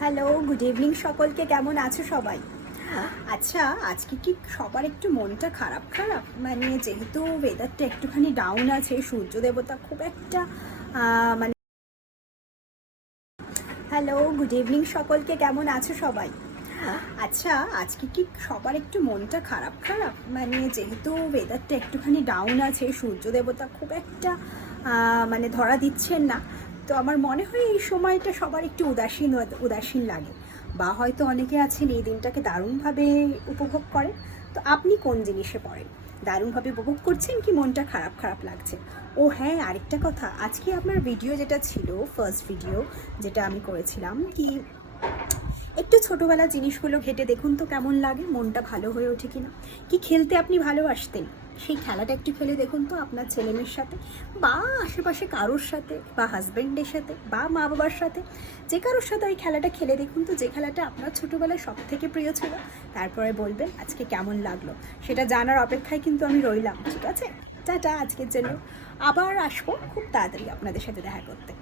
Hello, good evening সকলকে। কেমন আছো সবাই? আচ্ছা, আজকে কি সবার একটু মনটা খারাপ খারাপ? মানে যেহেতু ওয়েদারটা একটুখানি ডাউন আছে, সূর্য দেবতা খুব একটা মানে হ্যালো, গুড ইভিনিং সকলকে। কেমন আছো সবাই? আচ্ছা, আজকে কি সবার একটু মনটা খারাপ খারাপ? মানে যেহেতু ওয়েদারটা একটুখানি ডাউন আছে, সূর্য দেবতা খুব একটা মানে ধরা দিচ্ছেন না। তো আমার মনে হয় এই সময়টা সবার একটু উদাসীন উদাসীন লাগে, বা হয়তো অনেকে আছেন এই দিনটাকে দারুণভাবে উপভোগ করেন। তো আপনি কোন জিনিসে পড়েন? দারুণভাবে উপভোগ করছেন কি মনটা খারাপ খারাপ লাগছে? ও হ্যাঁ, আরেকটা কথা, আজকে আপনার ভিডিও যেটা ছিল, ফার্স্ট ভিডিও যেটা আমি করেছিলাম, কি একটু ছোটোবেলার জিনিসগুলো ঘেটে দেখুন তো কেমন লাগে, মনটা ভালো হয়ে ওঠে কিনা। কি খেলতে আপনি ভালোবাসতেন, সেই খেলাটা একটু খেলে দেখুন তো আপনার ছেলেমেয়ের সাথে, বা আশেপাশে কারোর সাথে, বা হাজব্যান্ডের সাথে, বা মা বাবার সাথে, যে কারোর সাথে ওই খেলাটা খেলে দেখুন তো, যে খেলাটা আপনার ছোটোবেলায় সব থেকে প্রিয় ছিল। তারপরে বলবেন আজকে কেমন লাগলো। সেটা জানার অপেক্ষায় কিন্তু আমি রইলাম। ঠিক আছে, টাটা আজকের জন্য। আবার আসবো খুব তাড়াতাড়ি আপনাদের সাথে দেখা করতে।